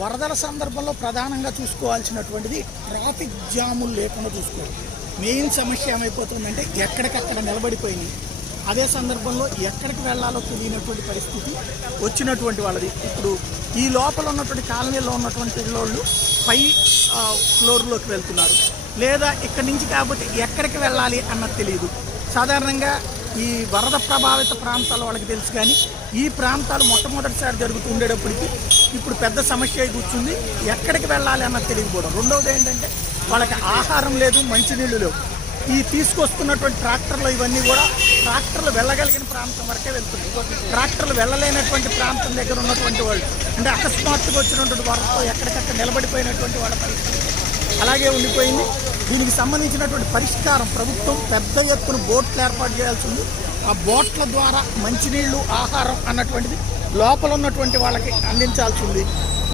వరదల సందర్భంలో ప్రధానంగా చూసుకోవాల్సినటువంటిది ట్రాఫిక్ జాములు లేకుండా చూసుకోవాలి. మెయిన్ సమస్య ఏమైపోతుందంటే ఎక్కడికక్కడ నిలబడిపోయింది. అదే సందర్భంలో ఎక్కడికి వెళ్ళాలో తెలియనటువంటి పరిస్థితి వచ్చినటువంటి వాళ్ళది. ఇప్పుడు ఈ లోపల ఉన్నటువంటి కాలనీలో ఉన్నటువంటి వాళ్ళు పై ఫ్లోర్లోకి వెళ్తున్నారు, లేదా ఇక్కడి నుంచి కాకపోతే ఎక్కడికి వెళ్ళాలి అన్నది తెలియదు. సాధారణంగా ఈ వరద ప్రభావిత ప్రాంతాల వాళ్ళకి తెలుసు, కానీ ఈ ప్రాంతాలు మొట్టమొదటిసారి జరుగుతూ ఉండేటప్పటికి ఇప్పుడు పెద్ద సమస్య అయి కూర్చుంది. ఎక్కడికి వెళ్ళాలి అన్నది తెలియకపోవడం. రెండవది ఏంటంటే వాళ్ళకి ఆహారం లేదు, మంచినీళ్ళు లేవు. ఈ తీసుకొస్తున్నటువంటి ట్రాక్టర్లు ఇవన్నీ కూడా ట్రాక్టర్లు వెళ్ళగలిగిన ప్రాంతం వరకే వెళ్తుంది. ట్రాక్టర్లు వెళ్ళలేనటువంటి ప్రాంతం దగ్గర ఉన్నటువంటి వాళ్ళు, అంటే అకస్మాత్తుగా వచ్చినటువంటి వరదతో ఎక్కడికక్కడ నిలబడిపోయినటువంటి వాళ్ళ పరిస్థితి అలాగే ఉండిపోయింది. దీనికి సంబంధించినటువంటి పరిష్కారం ప్రభుత్వం పెద్ద ఎత్తున బోట్లు ఏర్పాటు చేయాల్సి ఉంది. ఆ బోట్ల ద్వారా మంచినీళ్లు, ఆహారం అన్నటువంటిది లోపల ఉన్నటువంటి వాళ్ళకి అందించాల్సి ఉంది.